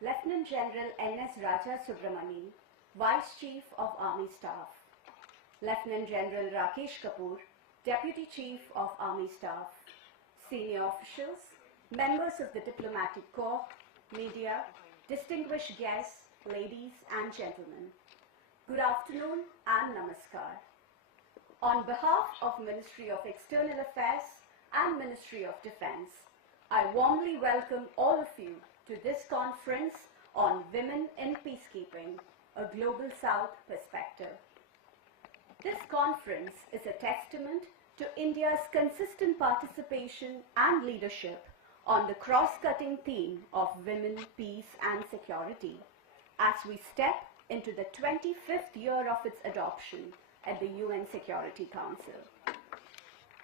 Lieutenant General N.S. Raja Subramani, Vice Chief of Army Staff. Lieutenant General Rakesh Kapoor, Deputy Chief of Army Staff. Senior officials, members of the Diplomatic Corps, media, distinguished guests, ladies and gentlemen. Good afternoon and namaskar. On behalf of Ministry of External Affairs and Ministry of Defence, I warmly welcome all of you to this conference on Women in Peacekeeping, a Global South Perspective. This conference is a testament to India's consistent participation and leadership on the cross-cutting theme of women, peace and security as we step into the 25th year of its adoption at the UN Security Council.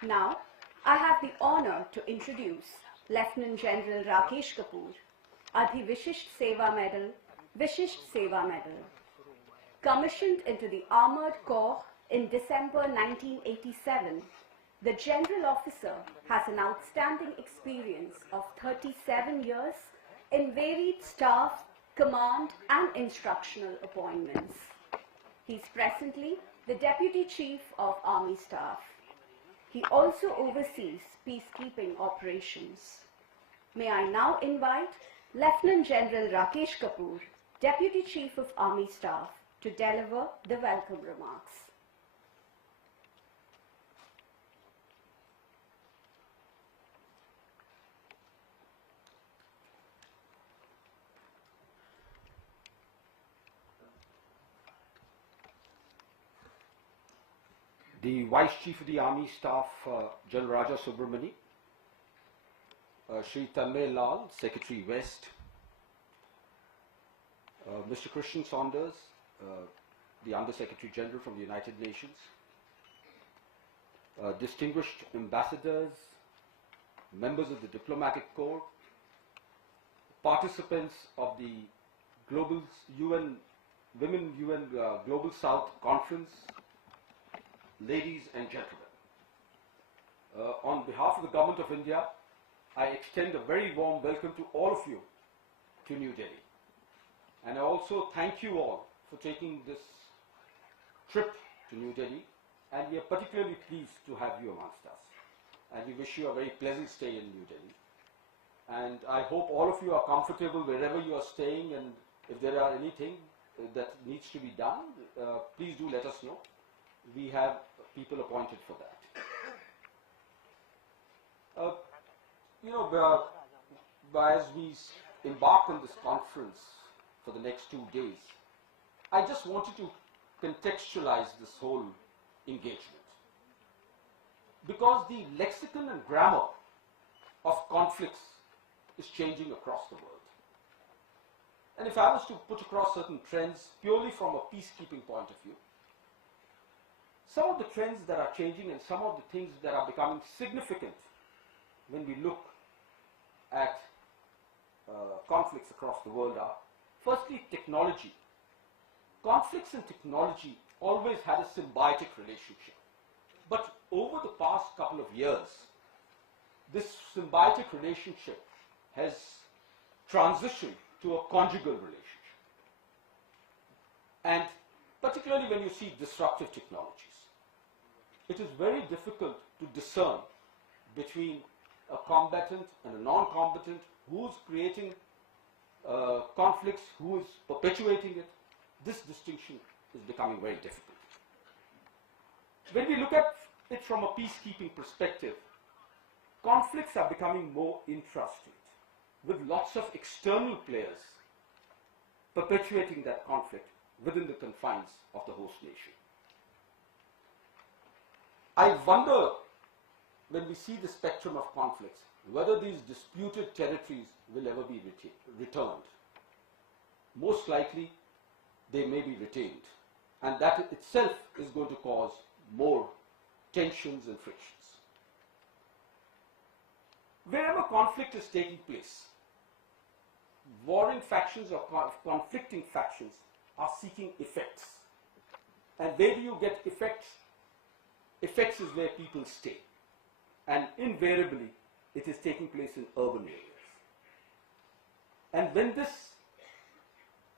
Now, I have the honor to introduce Lieutenant General Rakesh Kapoor, Adhi Vishisht Seva Medal. Commissioned into the Armored Corps in December 1987, the General Officer has an outstanding experience of 37 years in varied staff, command and instructional appointments. He is presently the Deputy Chief of Army Staff. He also oversees peacekeeping operations. May I now invite Lieutenant General Rakesh Kapoor, Deputy Chief of Army Staff, to deliver the welcome remarks. The Vice Chief of the Army Staff, General Raja Subramani, Shri Tanmay Lal, Secretary West, Mr. Christian Saunders, the Under Secretary General from the United Nations, distinguished ambassadors, members of the Diplomatic Corps, participants of the Global UN Global South Conference, ladies and gentlemen. On behalf of the Government of India, I extend a very warm welcome to all of you to New Delhi. And I also thank you all for taking this trip to New Delhi, and we are particularly pleased to have you amongst us. And we wish you a very pleasant stay in New Delhi. And I hope all of you are comfortable wherever you are staying, and if there are anything that needs to be done, please do let us know. We have people appointed for that. As we embark on this conference for the next 2 days, I just wanted to contextualize this whole engagement, because the lexicon and grammar of conflicts is changing across the world. And if I was to put across certain trends purely from a peacekeeping point of view, some of the trends that are changing and some of the things that are becoming significant when we look at conflicts across the world are, firstly, technology. Conflicts and technology always had a symbiotic relationship. But over the past couple of years, this symbiotic relationship has transitioned to a conjugal relationship. And particularly when you see disruptive technologies, it is very difficult to discern between a combatant and a non-combatant, who is creating conflicts, who is perpetuating it. This distinction is becoming very difficult. When we look at it from a peacekeeping perspective, conflicts are becoming more intrastate, with lots of external players perpetuating that conflict within the confines of the host nation. I wonder, when we see the spectrum of conflicts, whether these disputed territories will ever be returned. Most likely, they may be retained, and that itself is going to cause more tensions and frictions. Wherever conflict is taking place, warring factions or conflicting factions are seeking effects. And where do you get effects? Effects is where people stay. And invariably, it is taking place in urban areas. And when this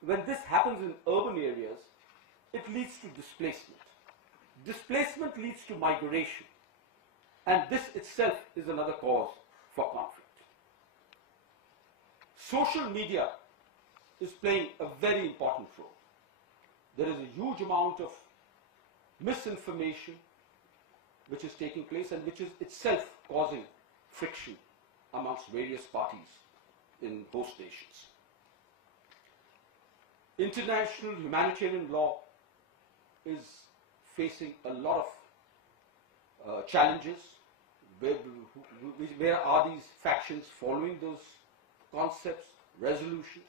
when this happens in urban areas, it leads to displacement. Displacement leads to migration, and this itself is another cause for conflict. Social media is playing a very important role. There is a huge amount of misinformation which is taking place and which is itself causing friction amongst various parties in host nations. International humanitarian law is facing a lot of challenges. Where are these factions following those concepts, resolutions?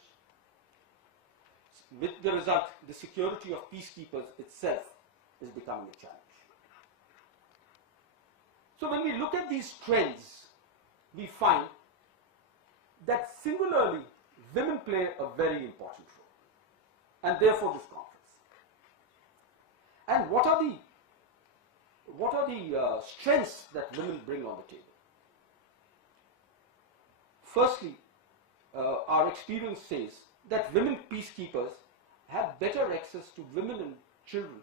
With the result, the security of peacekeepers itself is becoming a challenge. So when we look at these trends, we find that singularly women play a very important role, and therefore this conference. And what are the strengths that women bring on the table? Firstly, our experience says that women peacekeepers have better access to women and children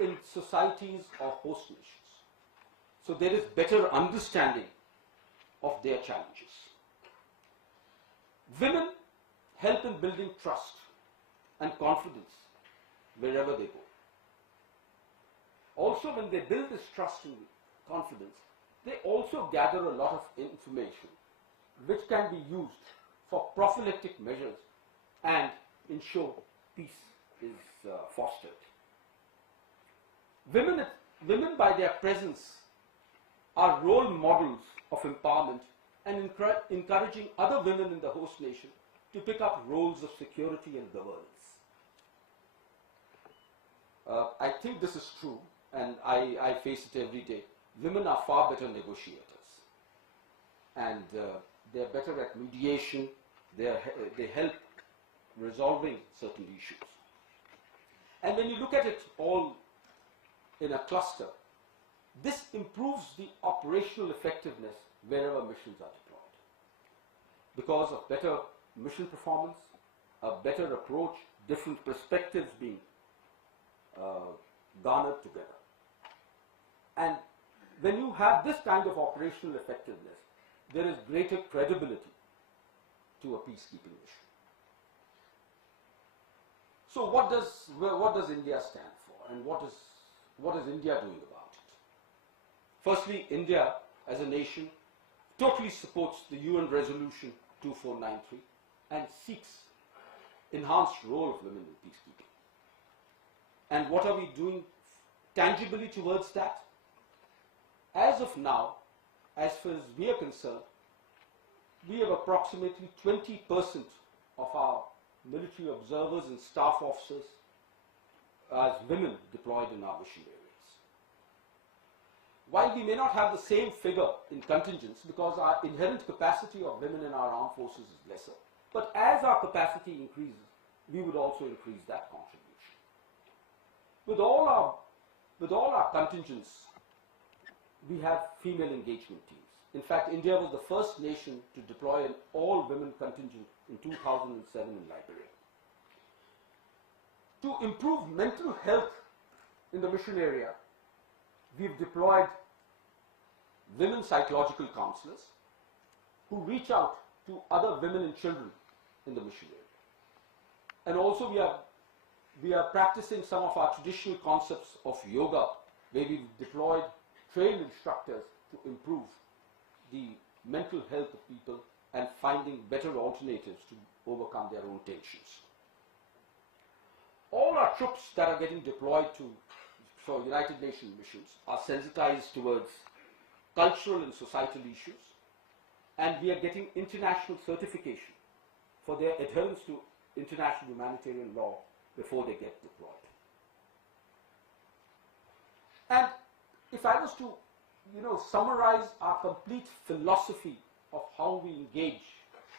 in societies or host nations. So there is better understanding of their challenges. Women help in building trust and confidence wherever they go. Also, when they build this trust and confidence, they also gather a lot of information which can be used for prophylactic measures and ensure peace is fostered. Women by their presence are role models of empowerment and encouraging other women in the host nation to pick up roles of security and governance. I think this is true, and I face it every day. Women are far better negotiators, and they're better at mediation. They help resolving certain issues. And when you look at it all in a cluster, this improves the operational effectiveness wherever missions are deployed. Because of better mission performance, a better approach, different perspectives being garnered together. And when you have this kind of operational effectiveness, there is greater credibility to a peacekeeping mission. So what does India stand for, and what is India doing about it? Firstly, India as a nation totally supports the UN Resolution 2493 and seeks enhanced role of women in peacekeeping. And what are we doing tangibly towards that? As of now, as far as we are concerned, we have approximately 20% of our military observers and staff officers as women deployed in our mission areas. While we may not have the same figure in contingents because our inherent capacity of women in our armed forces is lesser, but as our capacity increases, we would also increase that contribution. With all our contingents, we have female engagement teams. In fact, India was the first nation to deploy an all-women contingent in 2007 in Liberia. To improve mental health in the mission area, we've deployed women psychological counselors who reach out to other women and children in the mission area. And also we are practicing some of our traditional concepts of yoga, where we've deployed trained instructors to improve the mental health of people and finding better alternatives to overcome their own tensions. All our troops that are getting deployed for United Nations missions are sensitized towards cultural and societal issues, and we are getting international certification for their adherence to international humanitarian law before they get deployed. And if I was to summarize our complete philosophy of how we engage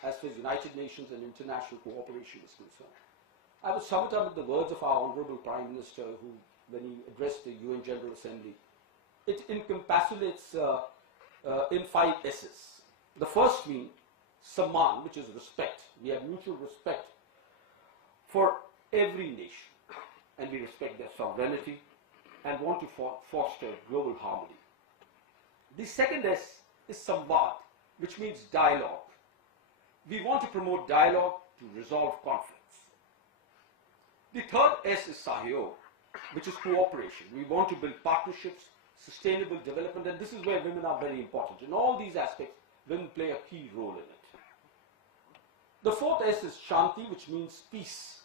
as far as United Nations and international cooperation is concerned, I would sum it up with the words of our Honorable Prime Minister, who, when he addressed the UN General Assembly, it encapsulates in 5 S's. The first being Samman, which is respect. We have mutual respect for every nation, and we respect their sovereignty and want to foster global harmony. The second S is Samvad, which means dialogue. We want to promote dialogue to resolve conflicts. The third S is Sahyog, which is cooperation. We want to build partnerships, sustainable development, and this is where women are very important. In all these aspects, women play a key role in it. The fourth S is Shanti, which means peace.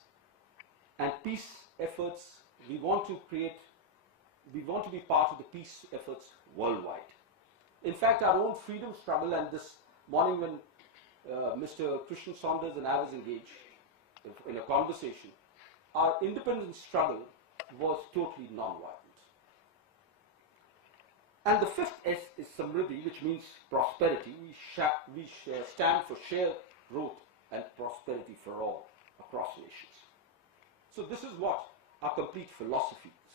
And peace efforts, we want to be part of the peace efforts worldwide. In fact, our own freedom struggle, and this morning when Mr. Christian Saunders and I was engaged in a conversation, our independence struggle was totally non-violent. And the fifth S is Samriddhi, which means prosperity. We stand for shared growth and prosperity for all across nations. So this is what our complete philosophy is.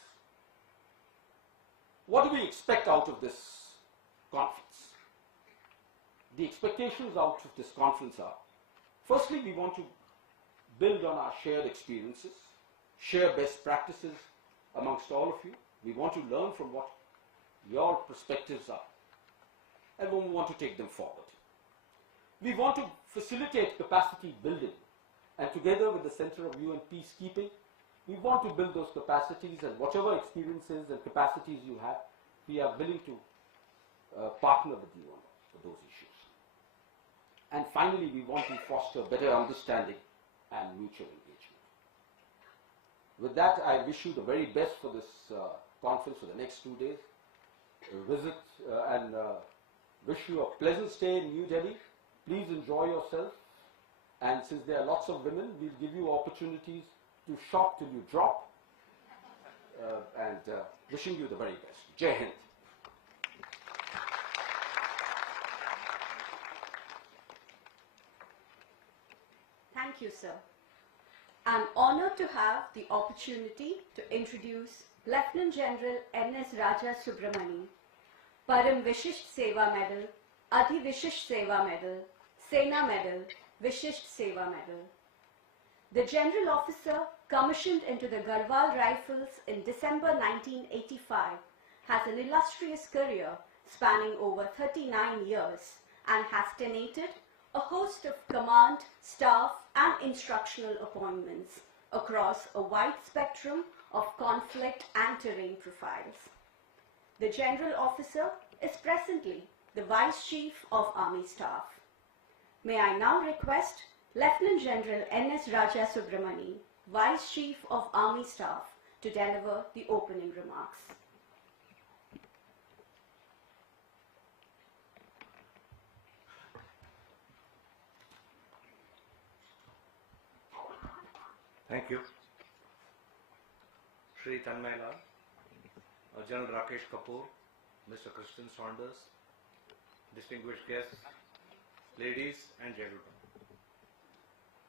What do we expect out of this conference? The expectations out of this conference are, firstly, we want to build on our shared experiences, share best practices amongst all of you. We want to learn from what your perspectives are, and we want to take them forward. We want to facilitate capacity building, and together with the Center of UN Peacekeeping, we want to build those capacities, and whatever experiences and capacities you have, we are willing to partner with you on those issues. And finally, we want to foster better understanding and mutual engagement. With that, I wish you the very best for this conference for the next 2 days. Visit and wish you a pleasant stay in New Delhi. Please enjoy yourself. And since there are lots of women, we'll give you opportunities to shop till you drop. And wishing you the very best. Jai Hind. Thank you, sir. I'm honored to have the opportunity to introduce Lieutenant General N.S. Raja Subramani, Param Vishisht Seva Medal, Adhi Vishisht Seva Medal, Sena Medal, Vishisht Seva Medal. The General Officer, commissioned into the Garhwal Rifles in December 1985, has an illustrious career spanning over 39 years and has tenated a host of command, staff and instructional appointments across a wide spectrum of conflict and terrain profiles. The General Officer is presently the Vice Chief of Army Staff. May I now request Lieutenant General N.S. Raja Subramani, Vice Chief of Army Staff, to deliver the opening remarks. Thank you. Shri Tanmay Lal, General Rakesh Kapoor, Mr. Christian Saunders, distinguished guests, ladies and gentlemen.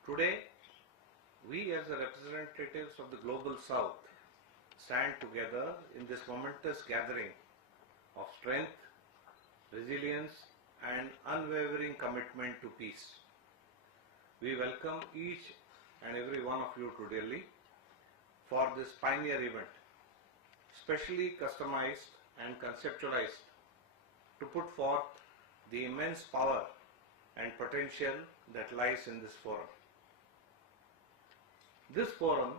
Today, we as the representatives of the Global South stand together in this momentous gathering of strength, resilience and unwavering commitment to peace. We welcome each and every one of you to Delhi for this pioneer event, specially customized and conceptualized to put forth the immense power and potential that lies in this forum. This forum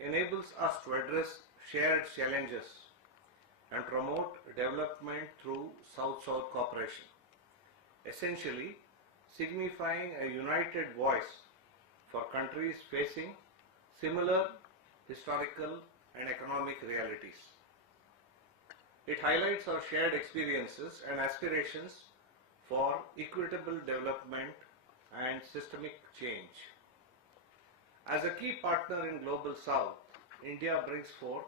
enables us to address shared challenges and promote development through South-South cooperation, essentially signifying a united voice for countries facing similar historical and economic realities. It highlights our shared experiences and aspirations for equitable development and systemic change. As a key partner in Global South, India brings forth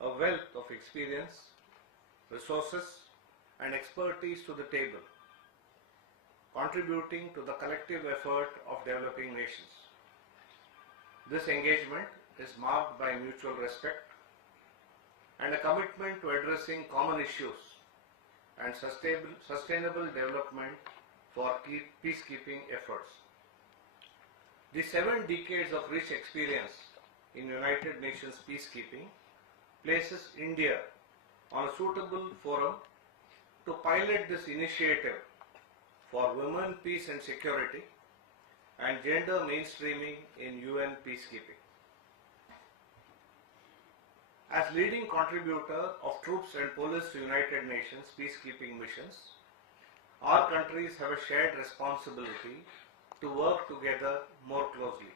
a wealth of experience, resources and expertise to the table, contributing to the collective effort of developing nations. This engagement is marked by mutual respect and a commitment to addressing common issues and sustainable development for peacekeeping efforts. The 7 decades of rich experience in United Nations peacekeeping places India on a suitable forum to pilot this initiative for women, peace and security and gender mainstreaming in UN peacekeeping. As leading contributor of troops and police to United Nations peacekeeping missions, our countries have a shared responsibility to work together more closely.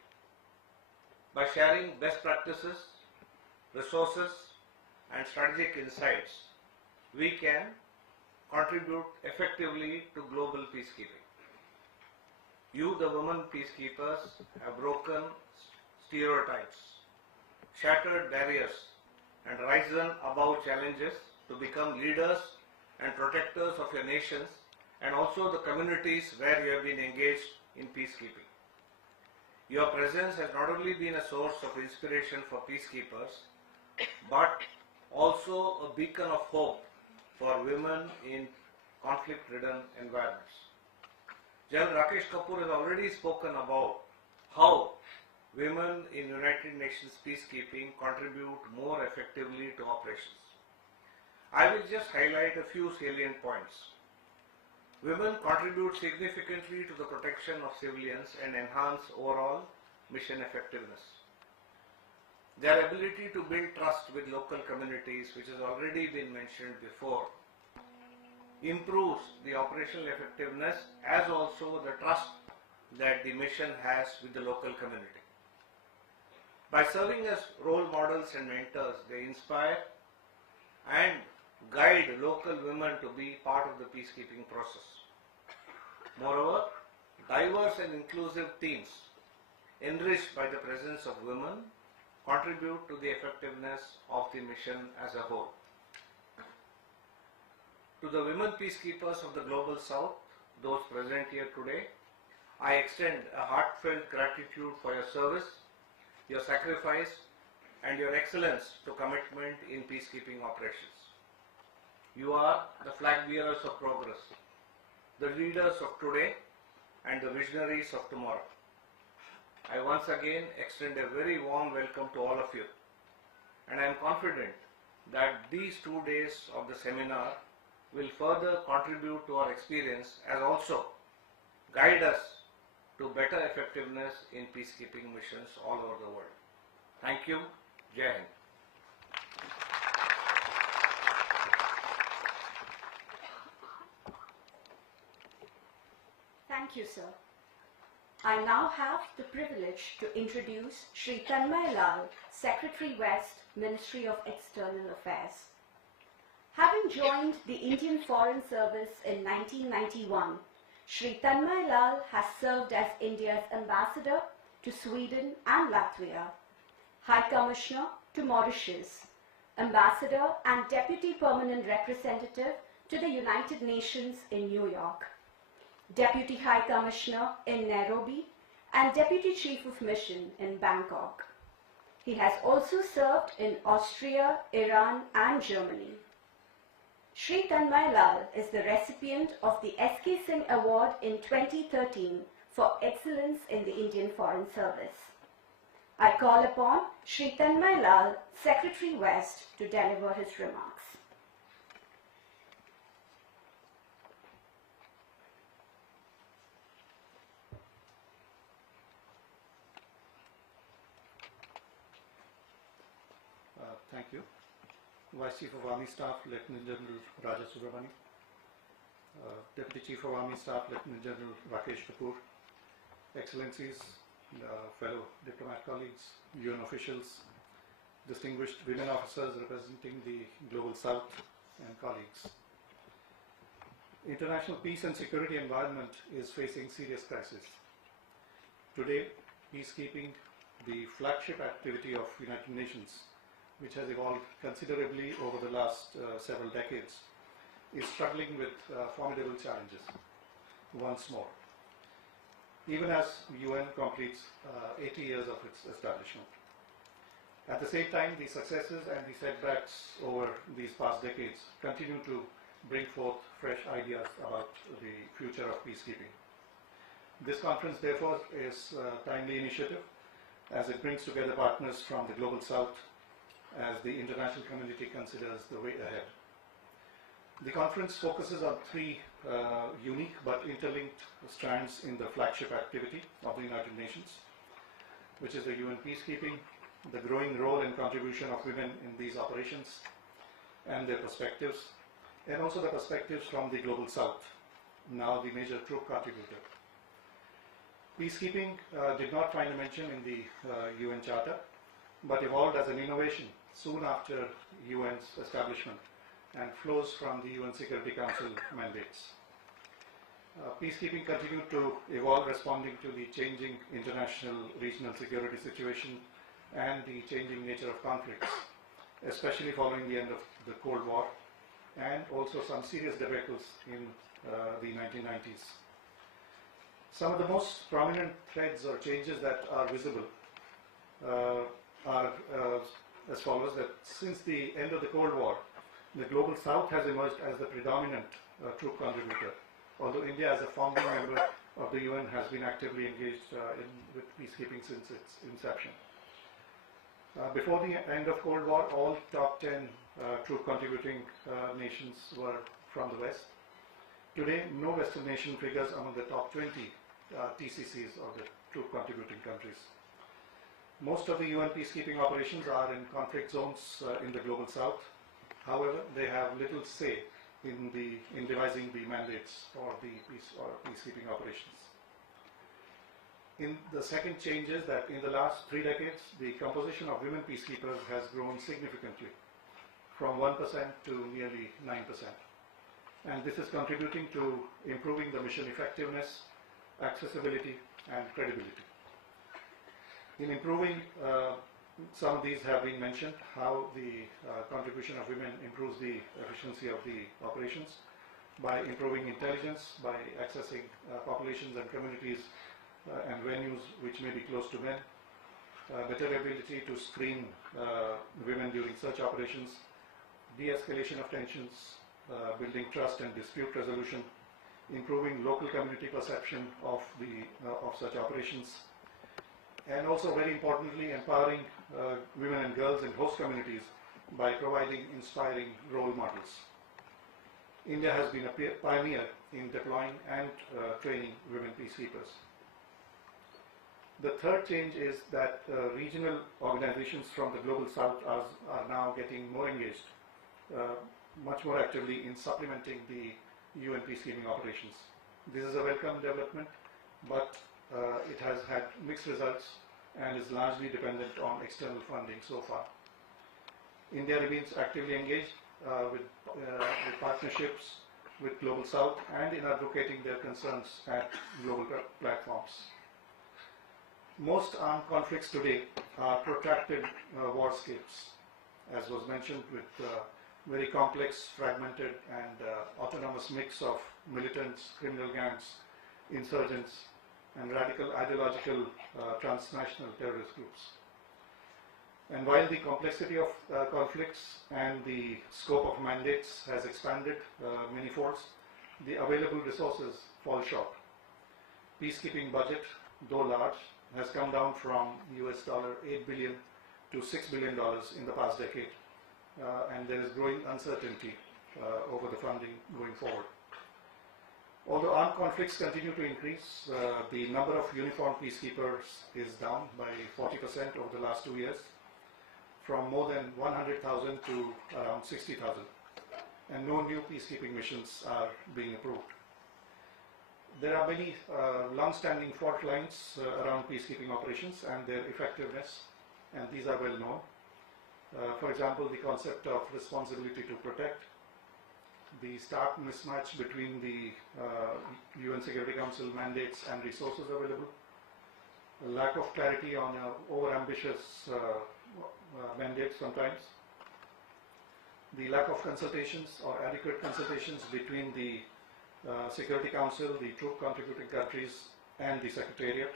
By sharing best practices, resources and strategic insights, we can contribute effectively to global peacekeeping. You, the women peacekeepers, have broken stereotypes, shattered barriers and risen above challenges to become leaders and protectors of your nations and also the communities where you have been engaged in peacekeeping. Your presence has not only been a source of inspiration for peacekeepers, but also a beacon of hope for women in conflict-ridden environments. General Rakesh Kapoor has already spoken about how women in United Nations peacekeeping contribute more effectively to operations. I will just highlight a few salient points. Women contribute significantly to the protection of civilians and enhance overall mission effectiveness. Their ability to build trust with local communities, which has already been mentioned before, improves the operational effectiveness as also the trust that the mission has with the local community. By serving as role models and mentors, they inspire and guide local women to be part of the peacekeeping process. Moreover, diverse and inclusive teams enriched by the presence of women contribute to the effectiveness of the mission as a whole. To the women peacekeepers of the Global South, those present here today, I extend a heartfelt gratitude for your service, your sacrifice and your excellence to commitment in peacekeeping operations. You are the flag bearers of progress, the leaders of today and the visionaries of tomorrow. I once again extend a very warm welcome to all of you, and I am confident that these 2 days of the seminar will further contribute to our experience as also guide us to better effectiveness in peacekeeping missions all over the world. Thank you. Jai Hind. Thank you, sir. I now have the privilege to introduce Shri Tanmay Lal, Secretary West, Ministry of External Affairs. Having joined the Indian Foreign Service in 1991, Shri Tanmay Lal has served as India's ambassador to Sweden and Latvia, High Commissioner to Mauritius, ambassador and deputy permanent representative to the United Nations in New York, Deputy High Commissioner in Nairobi and Deputy Chief of Mission in Bangkok. He has also served in Austria, Iran and Germany. Shri Tanmay Lal is the recipient of the S.K. Singh Award in 2013 for excellence in the Indian Foreign Service. I call upon Shri Tanmay Lal, Secretary West, to deliver his remarks. Thank you. Vice Chief of Army Staff, Lieutenant General Raja Subramani, Deputy Chief of Army Staff, Lieutenant General Rakesh Kapoor, Excellencies, fellow diplomat colleagues, UN officials, distinguished women officers representing the Global South, and colleagues. International peace and security environment is facing serious crisis. Today, peacekeeping, the flagship activity of United Nations, which has evolved considerably over the last several decades, is struggling with formidable challenges once more, even as UN completes 80 years of its establishment. At the same time, the successes and the setbacks over these past decades continue to bring forth fresh ideas about the future of peacekeeping. This conference, therefore, is a timely initiative as it brings together partners from the Global South as the international community considers the way ahead. The conference focuses on three unique but interlinked strands in the flagship activity of the United Nations, which is the UN peacekeeping, the growing role and contribution of women in these operations and their perspectives, and also the perspectives from the Global South, now the major troop contributor. Peacekeeping did not find a mention in the UN Charter, but evolved as an innovation soon after UN's establishment and flows from the UN Security Council mandates. Peacekeeping continued to evolve, responding to the changing international regional security situation and the changing nature of conflicts, especially following the end of the Cold War and also some serious debacles in the 1990s. Some of the most prominent threads or changes that are visible are as follows: that since the end of the Cold War, the Global South has emerged as the predominant troop contributor, although India as a founding member of the UN has been actively engaged with peacekeeping since its inception. Before the end of Cold War, all top 10 troop contributing nations were from the West. Today, no Western nation figures among the top 20 TCCs or the troop contributing countries. Most of the UN peacekeeping operations are in conflict zones in the Global South. However, they have little say in devising the mandates for the peacekeeping operations. In the second change is that in the last 3 decades, the composition of women peacekeepers has grown significantly, from 1% to nearly 9%. And this is contributing to improving the mission effectiveness, accessibility, and credibility. In improving, some of these have been mentioned, how the contribution of women improves the efficiency of the operations by improving intelligence, by accessing populations and communities and venues which may be close to men, better ability to screen women during search operations, de-escalation of tensions, building trust and dispute resolution, improving local community perception of such operations, and also very importantly empowering women and girls in host communities by providing inspiring role models. India has been a pioneer in deploying and training women peacekeepers. The third change is that regional organizations from the Global South are now getting more engaged, much more actively in supplementing the UN peacekeeping operations. This is a welcome development, but it has had mixed results and is largely dependent on external funding so far. India remains actively engaged with partnerships with Global South and in advocating their concerns at global platforms. Most armed conflicts today are protracted warscapes, as was mentioned, with very complex, fragmented and autonomous mix of militants, criminal gangs, insurgents and radical ideological transnational terrorist groups. And while the complexity of conflicts and the scope of mandates has expanded many folds, the available resources fall short. Peacekeeping budget, though large, has come down from $8 billion to $6 billion in the past decade, and there is growing uncertainty over the funding going forward. Although armed conflicts continue to increase, the number of uniformed peacekeepers is down by 40% over the last 2 years, from more than 100,000 to around 60,000, and no new peacekeeping missions are being approved. There are many long-standing fault lines around peacekeeping operations and their effectiveness, and these are well known. For example, the concept of responsibility to protect, the stark mismatch between the UN Security Council mandates and resources available, a lack of clarity on over-ambitious mandates sometimes, the lack of consultations or adequate consultations between the Security Council, the troop contributing countries and the Secretariat,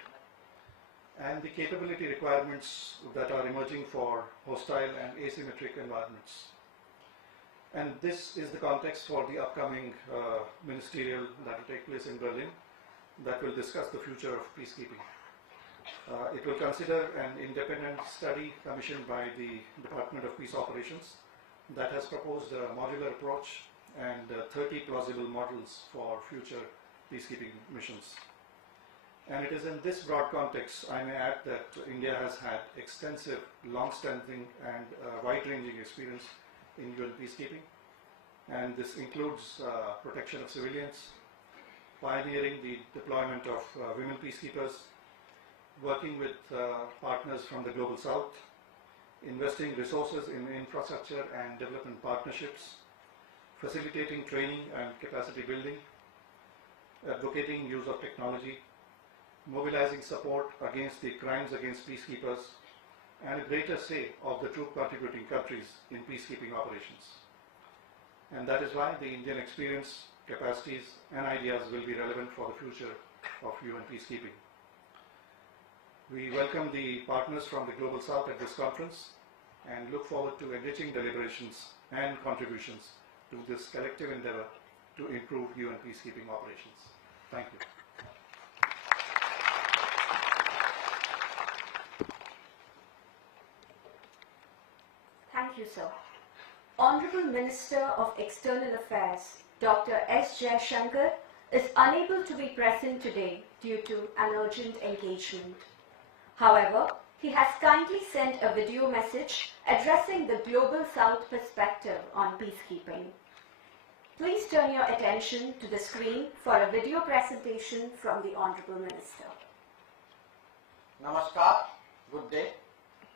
and the capability requirements that are emerging for hostile and asymmetric environments. And this is the context for the upcoming Ministerial that will take place in Berlin, that will discuss the future of peacekeeping. It will consider an independent study commissioned by the Department of Peace Operations that has proposed a modular approach and 30 plausible models for future peacekeeping missions. And it is in this broad context, I may add, that India has had extensive, long-standing and wide-ranging experience in UN peacekeeping. And this includes protection of civilians, pioneering the deployment of women peacekeepers, working with partners from the Global South, investing resources in infrastructure and development partnerships, facilitating training and capacity building, advocating use of technology, mobilizing support against the crimes against peacekeepers, and a greater say of the troop contributing countries in peacekeeping operations. And that is why the Indian experience, capacities, and ideas will be relevant for the future of UN peacekeeping. We welcome the partners from the Global South at this conference and look forward to enriching deliberations and contributions to this collective endeavor to improve UN peacekeeping operations. Thank you. Thank you, sir. Honorable Minister of External Affairs, Dr. S. Jaishankar, is unable to be present today due to an urgent engagement. However, he has kindly sent a video message addressing the Global South perspective on peacekeeping. Please turn your attention to the screen for a video presentation from the Honorable Minister. Namaskar, good day.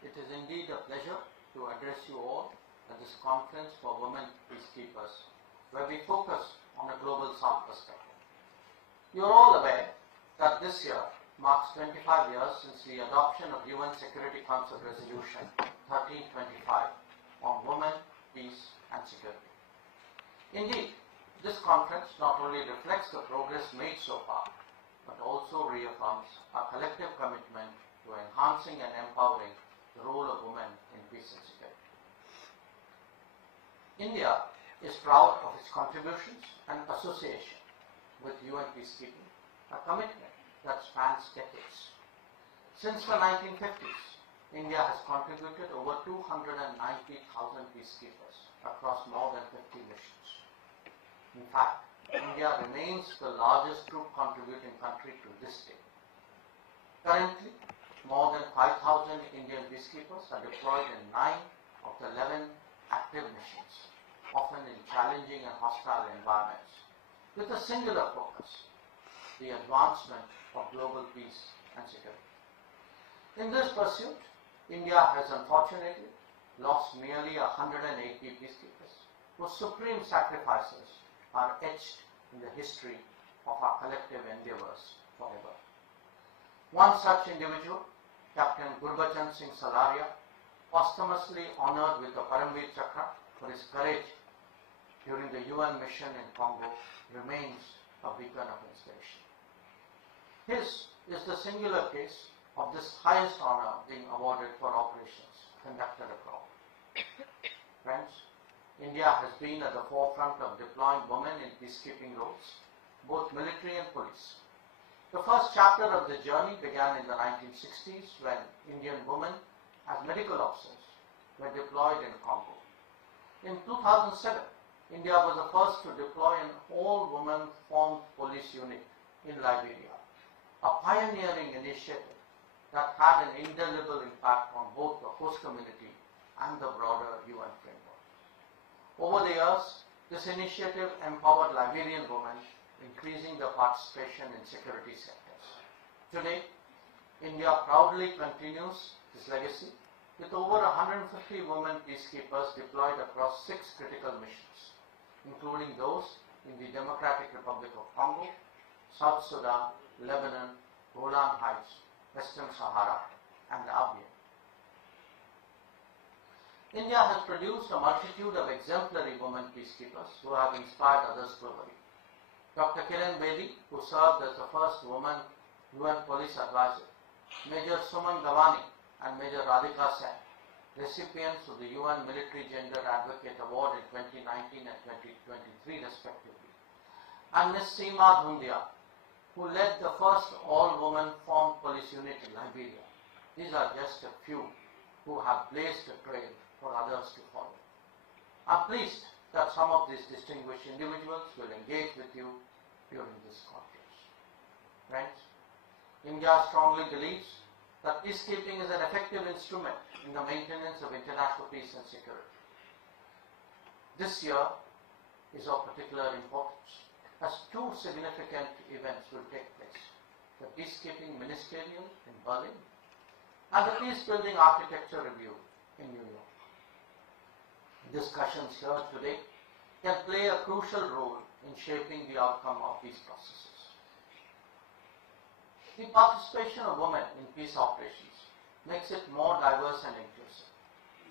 It is indeed a pleasure to address you all at this conference for women peacekeepers, where we focus on a Global South perspective. You are all aware that this year marks 25 years since the adoption of UN Security Council Resolution 1325 on women, peace and security. Indeed, this conference not only reflects the progress made so far, but also reaffirms our collective commitment to enhancing and empowering the role of women in peace and security. India is proud of its contributions and association with UN peacekeeping, a commitment that spans decades. Since the 1950s, India has contributed over 290,000 peacekeepers across more than 50 missions. In fact, India remains the largest troop contributing country to this day. Currently, more than 5,000 Indian peacekeepers are deployed in 9 of the 11 active missions, often in challenging and hostile environments, with a singular focus: the advancement of global peace and security. In this pursuit, India has unfortunately lost nearly 180 peacekeepers, whose supreme sacrifices are etched in the history of our collective endeavors forever. One such individual, Captain Gurbachan Singh Salaria, posthumously honored with the Paramveer Chakra for his courage during the UN mission in Congo, remains a beacon of inspiration. His is the singular case of this highest honor being awarded for operations conducted abroad. Friends, India has been at the forefront of deploying women in peacekeeping roles, both military and police. The first chapter of the journey began in the 1960s when Indian women as medical officers were deployed in Congo. In 2007, India was the first to deploy an all-woman formed police unit in Liberia, a pioneering initiative that had an indelible impact on both the host community and the broader UN framework. Over the years, this initiative empowered Liberian women, increasing their participation in security sectors. Today, India proudly continues this legacy with over 150 women peacekeepers deployed across 6 critical missions, including those in the Democratic Republic of Congo, South Sudan, Lebanon, Golan Heights, Western Sahara, and Abyei. India has produced a multitude of exemplary women peacekeepers who have inspired others globally. Dr. Kiran Bedi, who served as the first woman UN police advisor, Major Suman Gawani and Major Radhika Sen, recipients of the UN Military Gender Advocate Award in 2019 and 2023 respectively, and Ms. Seema Dhundia, who led the first all-woman formed police unit in Liberia. These are just a few who have blazed a trail for others to follow. I'm pleased that some of these distinguished individuals will engage with you during this conference. Friends, India strongly believes that peacekeeping is an effective instrument in the maintenance of international peace and security. This year is of particular importance as two significant events will take place: the Peacekeeping Ministerial in Berlin and the Peace-Building Architecture Review in New York. Discussions here today can play a crucial role in shaping the outcome of these processes. The participation of women in peace operations makes it more diverse and inclusive.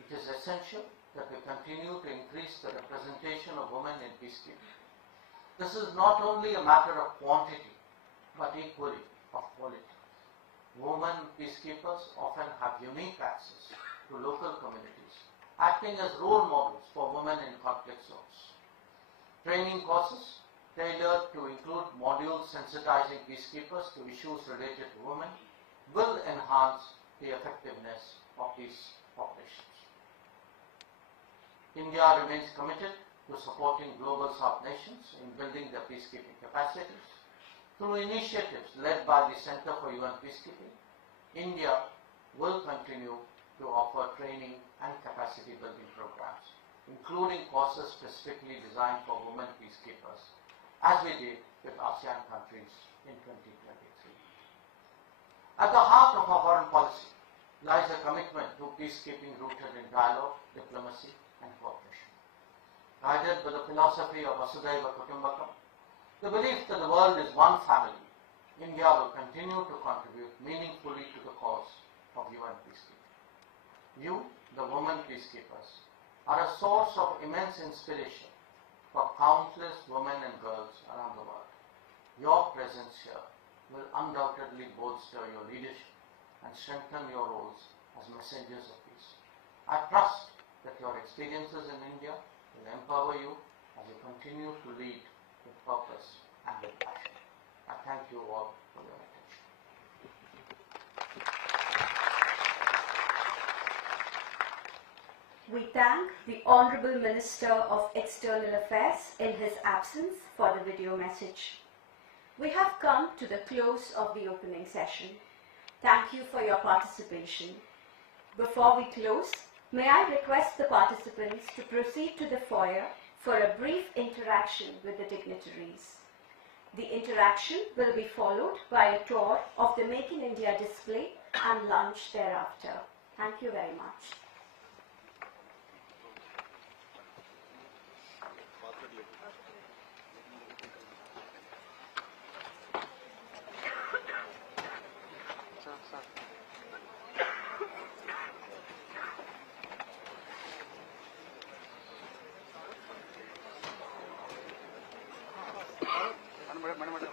It is essential that we continue to increase the representation of women in peacekeeping. This is not only a matter of quantity, but equally of quality. Women peacekeepers often have unique access to local communities, acting as role models for women in conflict zones. Training courses tailored to include modules sensitizing peacekeepers to issues related to women will enhance the effectiveness of these operations. India remains committed to supporting global South nations in building their peacekeeping capacities. Through initiatives led by the Center for UN Peacekeeping, India will continue to offer training and capacity building programs, including courses specifically designed for women peacekeepers, as we did with ASEAN countries in 2023. At the heart of our foreign policy lies a commitment to peacekeeping rooted in dialogue, diplomacy, and cooperation. Guided by the philosophy of Vasudhaiva Kutumbakam, the belief that the world is one family, India will continue to contribute meaningfully to the cause of UN peacekeeping. You, the women peacekeepers, are a source of immense inspiration for countless women and girls around the world. Your presence here will undoubtedly bolster your leadership and strengthen your roles as messengers of peace. I trust that your experiences in India will empower you as you continue to lead with purpose and with passion. I thank you all for your attention. We thank the Honorable Minister of External Affairs in his absence for the video message. We have come to the close of the opening session. Thank you for your participation. Before we close, may I request the participants to proceed to the foyer for a brief interaction with the dignitaries. The interaction will be followed by a tour of the Make in India display and lunch thereafter. Thank you very much. madam.